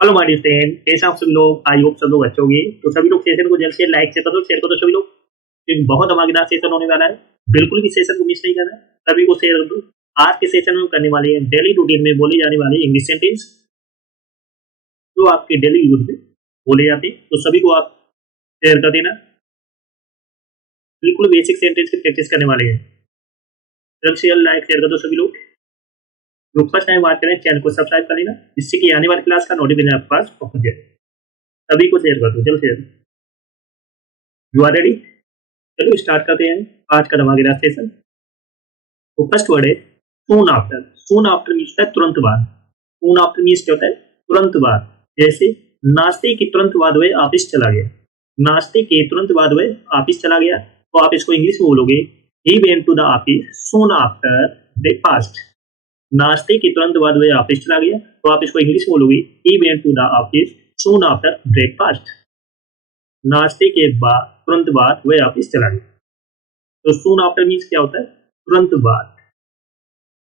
Hello my dear friend, कैसे आप सभी लोग? आई होप सब लोग अच्छे होंगे। तो सभी लोग सेशन को जल्द से लाइक से करो, शेयर करो सभी लोग। एक बहुत धमाकेदार सेशन होने वाला है। बिल्कुल भी सेशन को मिस नहीं करना है, सभी को शेयर कर दो। आज के सेशन में हम करने वाले हैं डेली रूटीन में बोले जाने वाले इंग्लिश सेंटेंस जो आपके डेली यूज में बोले जाते हैं। तो सभी को आप शेयर कर देना। बिल्कुल बेसिक सेंटेंस की प्रैक्टिस करने वाले हैं। जल्द से जल्द लाइक शेयर कर दो सभी लोग। जो फर्स्ट टाइम बात करें चैनल को सब्सक्राइब कर लेना, जिससे कि आने वाली क्लास का नोटिफिकेशन आपके पास पहुंच जाए। सभी को शेयर कर दो जल्द से जल्द। You are ready? चलो स्टार्ट करते हैं आज का धमाकेदार सेशन। तो फर्स्ट वर्ड है soon after. Soon after means है तुरंत बाद। सून आफ्टर मीन्स क्या होता है? तुरंत बाद। जैसे नाश्ते के तुरंत बाद वह ऑफिस चला गया। नाश्ते के तुरंत बाद वह ऑफिस चला गया, तो आप इसको इंग्लिश में बोलोगे he went to the office soon after breakfast. नाश्ते के तुरंत बाद वह ऑफिस चला गया, तो आप इसको इंग्लिश में बोलोगे he went to the office soon after breakfast. नाश्ते के बाद तुरंत बाद वह ऑफिस चला गया। तो सून आफ्टर मीन्स क्या होता है? तुरंत बाद।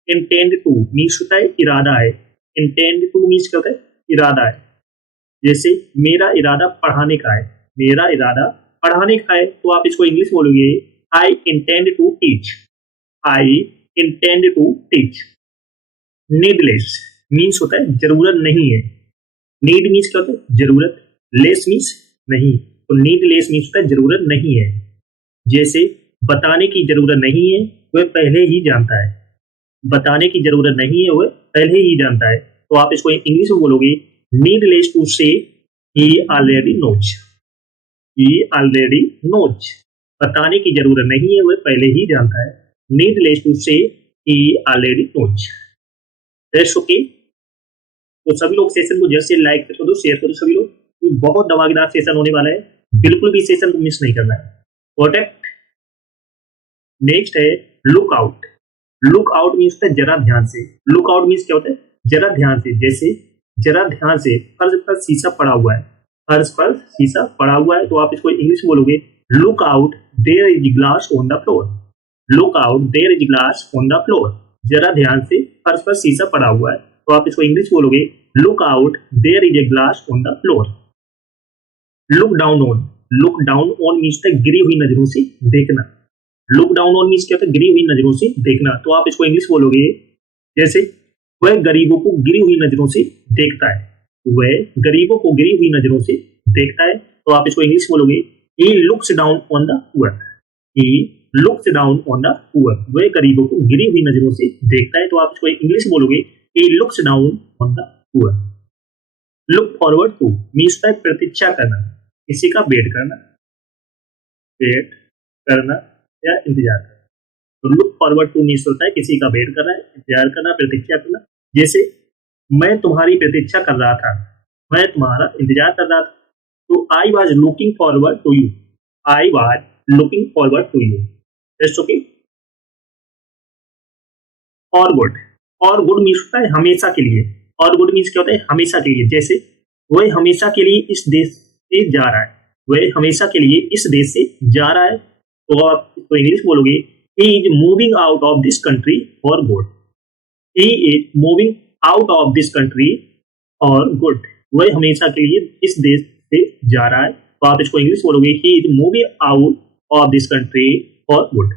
इंटेंड टू मीन्स होता है इरादा है। इंटेंड टू मीन्स क्या होता है? इरादा है। जैसे मेरा इरादा पढ़ाने का है। मेरा इरादा पढ़ाने का है, तो आप इसको इंग्लिश बोलोगे I intend to teach. I intend to teach. Needless means होता है जरूरत नहीं है। नीड मीन्स क्या होता है? जरूरत। लेस मीन्स नहीं, तो नीडलेस मीन्स होता है जरूरत नहीं है। जैसे बताने की जरूरत नहीं है, वह पहले ही जानता है। बताने की जरूरत नहीं है, वह पहले ही जानता है, तो आप इसको इंग्लिश में बोलोगे नीडलेस टू से ही ऑलरेडी नोज। ही ऑलरेडी नोज। बताने की जरूरत नहीं है, वह पहले ही जानता है। नीडलेस टू से ही ऑलरेडी नोज। That's okay. तो सभी लोग सेशन को जल्द से लाइक कर दो, शेयर करो सभी लोग। बहुत धमाकेदार सेशन होने वाला है, बिल्कुल भी सेशन को मिस नहीं करना है। प्रोटेक्ट। नेक्स्ट है look out. Look out means है जरा ध्यान से। लुक आउट मीन्स क्या होता है? जरा ध्यान से। जैसे जरा ध्यान से, फर्श पर शीशा पड़ा हुआ है। फर्श पर शीशा पड़ा हुआ है, तो आप इसको इंग्लिश में बोलोगे look out there is glass on the floor. Look out there is glass on the floor. जरा ध्यान से, फर्श पर शीशा पड़ा हुआ है, तो आप इसको इंग्लिश बोलोगे look out there is a glass on the floor. Look down on. Look down on means है गिरी हुई नजरों से देखना। लुक डाउन ऑन मीन्स क्या होता है? गिरी हुई नजरों से देखना, तो आप इसको इंग्लिश बोलोगे जैसे वह गरीबों को गिरी हुई नजरों से देखता है। वह गरीबों को गिरी हुई नजरों से देखता है, तो आप इसको इंग्लिश बोलोगे he looks down on the poor. He looks down on the poor. वह गरीबों को गिरी हुई नजरों से देखता है, तो आप इसको इंग्लिश बोलोगे he looks down on the poor. Look forward two means है प्रतीक्षा करना, किसी का वेट करना। वेट करना या इंतजार करना। तो लुक फॉरवर्ड टू मीन्स होता है किसी का वेट करना, इंतजार करना, प्रतीक्षा करना। जैसे मैं तुम्हारी प्रतीक्षा कर रहा था। मैं तुम्हारा इंतजार कर रहा था, तो I was looking forward to you. I was looking forward to you. That's okay. और गुड। और गुड मीन्स होता है हमेशा के लिए। और गुड मीन्स क्या होता है? हमेशा के लिए। जैसे वह हमेशा के लिए इस देश से जा रहा है। वह हमेशा के लिए इस देश से जा रहा है, तो आप तो इंग्लिश बोलोगे he is moving out of this country for good. He is moving out of this country और गुड। वह हमेशा के लिए इस देश से जा रहा है, तो आप इसको इंग्लिश बोलोगे he is moving out of this country for good.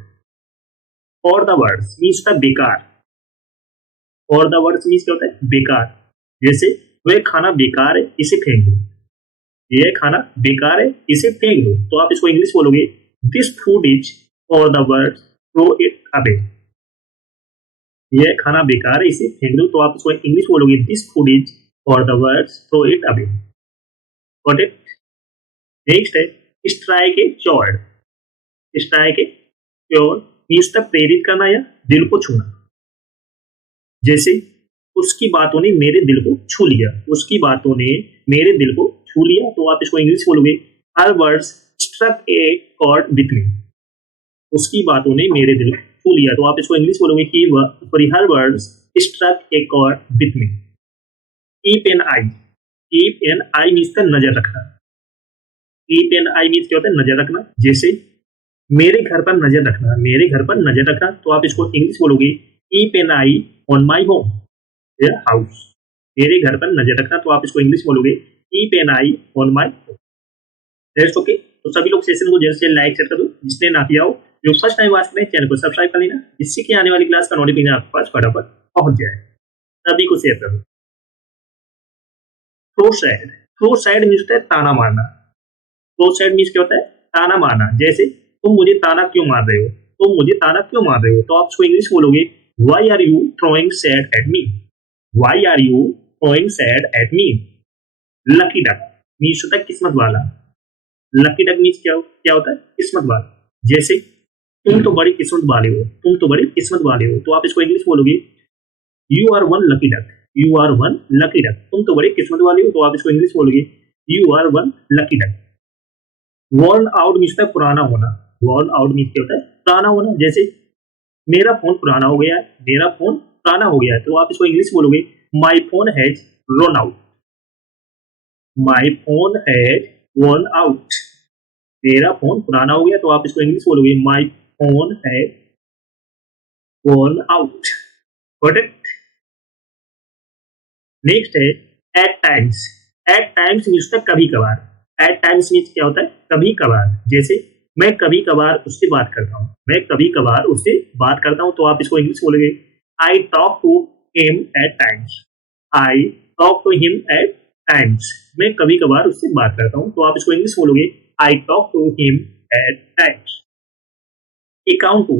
और द वर्ड्स मीन्स था बेकार। और द वर्ड्स मीन्स क्या होता है? बेकार। जैसे वह खाना बेकार है, इसे फेंक दो। यह खाना बेकार है, इसे फेंक दो, तो आप इसको इंग्लिश बोलोगे this food is for the words throw it away. यह खाना बेकार है, इसे फेंक दो, तो आप इसको इंग्लिश बोलोगे this food is for the words throw it away. Got it? Next है strike a chord. Strike a chord means प्रेरित करना या दिल को छूना। जैसे उसकी बातों ने मेरे दिल को छू लिया। उसकी बातों ने मेरे दिल को छू लिया, तो आप इसको इंग्लिश बोलोगे her words struck a chord with me. उसकी बातों ने मेरे दिल को छू लिया, तो आप इसको इंग्लिश बोलोगे कि her words struck a chord with me. Keep an eye. Keep an eye means का नजर रखना। कीप एन आई मीन्स क्या होता है? नजर रखना। जैसे मेरे घर पर नजर रखना। मेरे घर पर नजर रखना, तो आप इसको इंग्लिश बोलोगे keep an I on my home या हाउस। मेरे घर पर नजर रखना, तो आप इसको इंग्लिश बोलोगे keep an I on my home. That's okay. तो सभी लोग सेशन को जल्द से लाइक शेयर कर दो, जिसने ना किया हो। जो फर्स्ट टाइम वॉच करें चैनल को सब्सक्राइब कर लेना, जिससे कि आने वाली क्लास का नोटिफिकेशन आपके पास फटाफट पहुंच जाए। सभी को शेयर कर दो। Throw side, throw side means होता है ताना मारना। थ्रो साइड मीन्स क्या होता है? ताना मारना। जैसे तुम मुझे ताना क्यों मार रहे हो, तुम मुझे ताना क्यों मार रहे हो, तो आप इसको इंग्लिश बोलोगे why are you throwing sad at me, why are you throwing sad at me. Lucky duck means होता है किस्मत वाला। लकी डक मीन्स क्या होता है? किस्मत वाला। जैसे तुम तो बड़ी किस्मत वाले हो, तुम तो बड़ी किस्मत वाले हो, तो आप इसको इंग्लिश बोलोगे you are one lucky duck, you are one lucky duck. तुम तो बड़ी किस्मत वाले हो, तो आप इसको इंग्लिश बोलोगे you are one lucky duck. Worn out means होता है पुराना होना। वर्न आउट मीन्स क्या होता है? पुराना होना। जैसे मेरा फोन पुराना हो गया है, मेरा फोन पुराना हो गया है, तो आप इसको इंग्लिश बोलोगे my phone has run out, my phone has run out. मेरा फोन पुराना हो गया, तो आप इसको इंग्लिश बोलोगे my phone has run out. Got it? Next है at times. At times means होता है कभी कभार। एट टाइम्स मीन्स क्या होता है? कभी कभार। जैसे मैं कभी कभार उससे बात करता हूँ, मैं कभी कभार उससे बात करता हूँ, तो आप इसको इंग्लिश बोलोगे I talk to him at times, I talk to him at times. मैं कभी कभार उससे बात करता हूँ, तो आप इसको इंग्लिश बोलोगे I talk to him at times. Account to,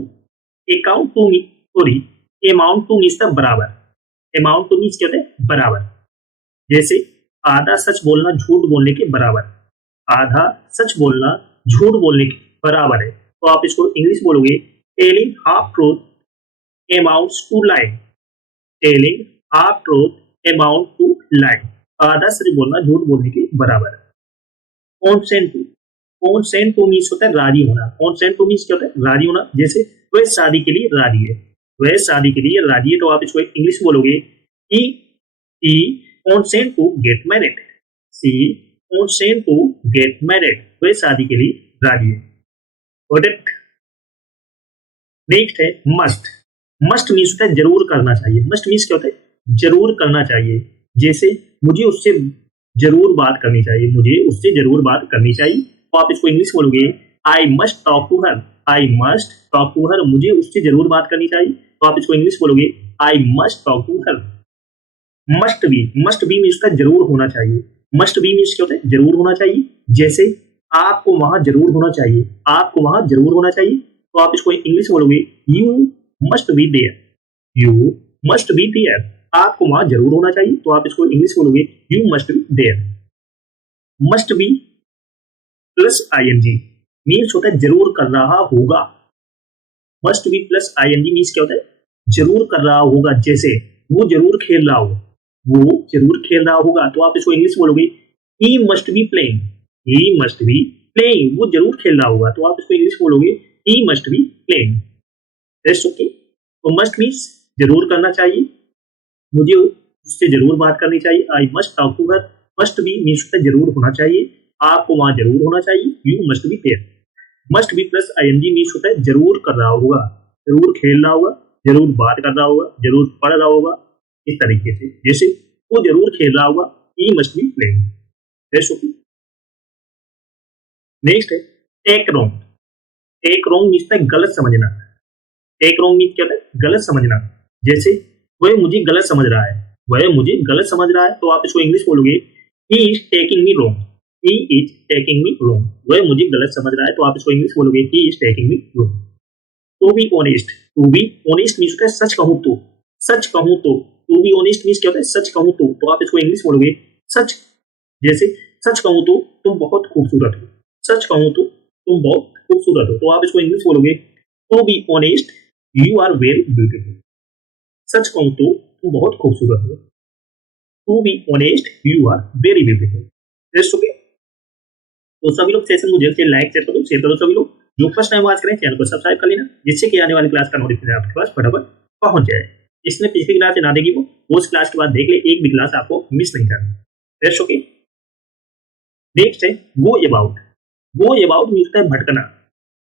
account to sorry amount to means बराबर। अमाउंट टू मीन्स क्या होता है? बराबर। जैसे आधा सच बोलना झूठ बोलने के बराबर, आधा सच बोलना झूठ बोलने के बराबर है, तो आप इसको इंग्लिश बोलोगे telling half truth amounts to lying, telling half truth amount to lying. आधा सच बोलना झूठ बोलने के बराबर। Consent to, consent to means होता है राजी होना। कॉन्सेंट टू मीन्स क्या होता है? राजी होना। जैसे वह शादी के लिए राजी है, वह शादी के लिए राजी है, तो आप इसको इंग्लिश बोलोगे he consent to get married, she consent to get married। वह शादी के लिए राजी है। Got it? नेक्स्ट है मस्ट। मस्ट मीन्स होता है जरूर करना चाहिए। मस्ट मीन्स क्या होता है? जरूर करना चाहिए। जैसे मुझे उससे जरूर बात करनी चाहिए, मुझे उससे जरूर बात करनी चाहिए, तो आप इसको इंग्लिश बोलोगे I must talk to her, I must talk to her. मुझे उससे जरूर बात करनी चाहिए, तो आप इसको इंग्लिश बोलोगे I must talk to her. Must be, must be means होता है जरूर होना चाहिए। मस्ट बी मीन्स क्या होता है? जरूर होना चाहिए। जैसे आपको वहां जरूर होना चाहिए, आपको वहां जरूर होना चाहिए, तो आप इसको इंग्लिश बोलोगे you must be there, you must be there. आपको वहां जरूर होना चाहिए, तो आप इसको इंग्लिश बोलोगे you must be there. Must be plus ING means होता है जरूर कर रहा होगा। Must be plus ING means क्या होता है? जरूर कर रहा होगा। जैसे वो जरूर खेल रहा हो, वो जरूर खेल रहा होगा, तो आप इसको इंग्लिश बोलोगे he must be playing, he must be playing. वो जरूर खेल रहा होगा, तो आप इसको इंग्लिश बोलोगे he must be playing. That's okay. तो मस्ट मीन्स जरूर करना चाहिए, मुझे उससे जरूर बात करनी चाहिए, I must talk to her. Must be means जरूर होना चाहिए, आपको वहां जरूर होना चाहिए, you must be there. Must be plus ING means होता है जरूर कर रहा होगा, जरूर खेल रहा होगा, जरूर बात कर रहा होगा, जरूर पढ़ रहा होगा, इस तरीके से। जैसे वो जरूर खेल रहा होगा, he must be playing. That's okay. Next है take wrong. Take wrong means है गलत समझना। टेक रॉन्ग मीन्स क्या है? गलत समझना। जैसे वह मुझे गलत समझ रहा है, वह मुझे गलत समझ रहा है, तो आप इसको इंग्लिश बोलोगे he is taking me wrong, he is taking me wrong. वह मुझे गलत समझ रहा है, तो आप इसको इंग्लिश बोलोगे he is taking me wrong. To be honest, to be honest means होता है सच कहूं तो, सच कहूं तो। टू बी ऑनेस्ट मीन्स क्या होता है? सच कहूं तो आप इसको इंग्लिश बोलोगे सच। जैसे सच कहूं तो तुम बहुत खूबसूरत हो, सच कहूं तो तुम बहुत खूबसूरत हो, तो आप इसको इंग्लिश बोलोगे to be honest you are very beautiful. सच कहूं तो तुम बहुत खूबसूरत हो, to be honest you are very beautiful. That's okay. तो सभी लोग सेशन को जल्द से लाइक शेयर करो सभी लोग। जो फर्स्ट टाइम वॉच करें चैनल को सब्सक्राइब कर लेना, जिससे कि आने वाली क्लास का नोटिफिकेशन आपके पास फटाफट पहुंच जाए। इसने पिछली क्लास ना देगी वो उस क्लास के बाद देख ले, एक भी क्लास आपको मिस नहीं करना। That's okay. नेक्स्ट है go about. Go about means होता है भटकना।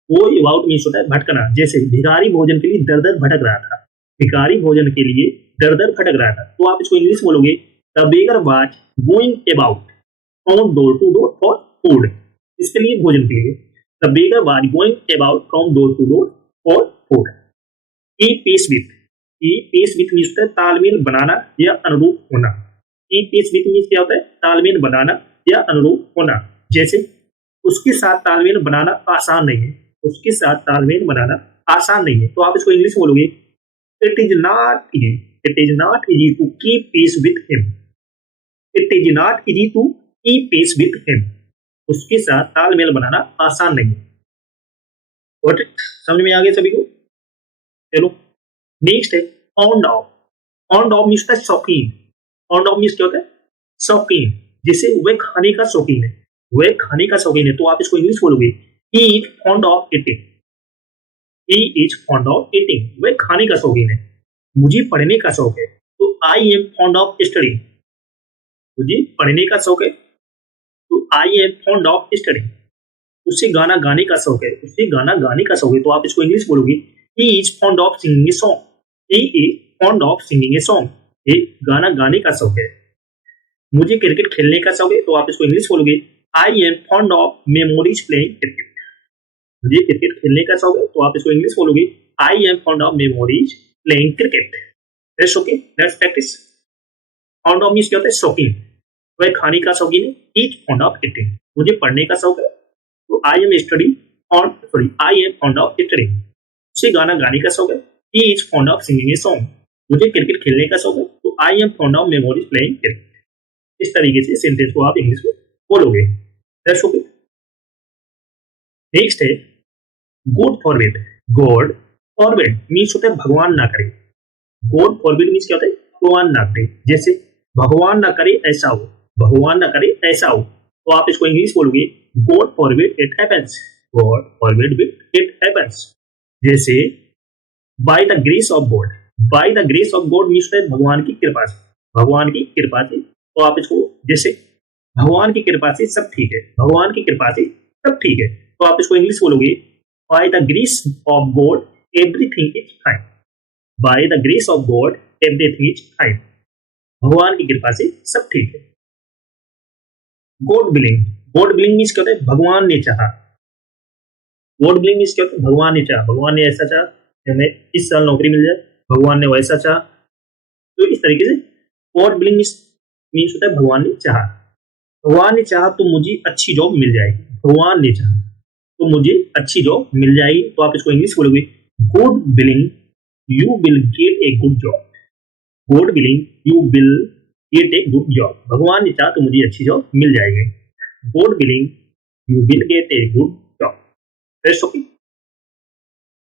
गो अबाउट मीन्स होता है भटकना। जैसे भिखारी भोजन के लिए दर दर भटक रहा था, भिखारी भोजन के लिए दर दर भटक रहा था, तो आप इसको इंग्लिश बोलोगे the beggar was going about from door to door for food, इसके लिए भोजन के लिए। The beggar was going about from door to door for food. Keep pace with, keep pace with means होता है तालमेल बनाना या अनुरूप होना। की पेस विथ मीन्स क्या होता है? तालमेल बनाना या अनुरूप होना। जैसे उसके साथ तालमेल बनाना आसान नहीं है, उसके साथ तालमेल बनाना आसान नहीं है, तो आप इसको इंग्लिश में बोलोगे it is not easy, it is not easy to keep pace with him, it is not easy to keep pace with him, उसके साथ तालमेल बनाना आसान नहीं है। Got it? समझ में आ गया सभी को? चलो नेक्स्ट है fond of. Fond of means शौकीन। फॉन्ड ऑफ मीन्स क्या होता है? शौकीन। जैसे वह खाने का शौकीन है, वह खाने का शौकीन है, तो आप इसको इंग्लिश बोलोगे he is fond of eating, he is fond of eating, वह खाने का शौकीन है। मुझे पढ़ने का शौक है, तो I am fond of studying, मुझे पढ़ने का शौक है, तो I am fond of studying. उससे गाना गाने का शौक है, उससे गाना गाने का शौक है, तो आप इसको इंग्लिश बोलोगे he is fond of singing a song, he is fond of singing a song, ये गाना गाने का शौक है। मुझे क्रिकेट खेलने का शौक है, तो आप इसको इंग्लिश बोलोगे I am fond of memories playing cricket, मुझे क्रिकेट खेलने का शौक है, तो आप इसको इंग्लिश बोलोगे I am fond of memories playing cricket. That's okay, let's practice. Fond of means क्या होता है? शौकीन, वह खाने का शौकीन है, इज फॉन्ड ऑफ ईटिंग, मुझे पढ़ने का शौक है, तो I am study on sorry I am fond of studying. उसे गाना गाने का शौक है, he is fond of singing a song, मुझे क्रिकेट खेलने का शौक है, तो I am fond of memories playing cricket. इस तरीके से सेंटेंस को आप इंग्लिश में बोलोगे। That's okay. नेक्स्ट है God forbid. God forbid means होता है भगवान ना करे। गॉड फॉरबिड मीन्स क्या होता है? भगवान ना करे। जैसे भगवान ना करे ऐसा हो, भगवान ना करे ऐसा हो, तो आप इसको इंग्लिश बोलोगे God forbid it happens, God forbid it happens. जैसे by the grace of God, by the grace of God means है भगवान की कृपा से, भगवान की कृपा से, तो आप इसको जैसे भगवान की कृपा से सब ठीक है, भगवान की कृपा से सब ठीक है, तो आप इसको इंग्लिश बोलोगे bye the grace of God everything is fine, bye the grace of God everything is fine, भगवान की कृपा से सब ठीक है। God willing, God willing means क्या होता है? भगवान ने चाहा। गॉड विलिंग मीन्स क्या होता है? भगवान ने चाहा, भगवान ने ऐसा चाहा कि हमें इस साल नौकरी मिल जाए, भगवान ने वैसा चाहा, तो इस तरीके से गॉड विलिंग मीन्स होता है भगवान ने चाहा। भगवान ने चाहा तो मुझे अच्छी जॉब मिल जाएगी, भगवान ने चाहा तो मुझे अच्छी जॉब मिल जाएगी, तो आप इसको इंग्लिश बोलोगे God willing you will get a good job, God willing you will get a good job, भगवान ने चाहा तो मुझे अच्छी जॉब मिल जाएगी, God willing you will get a good job. Okay,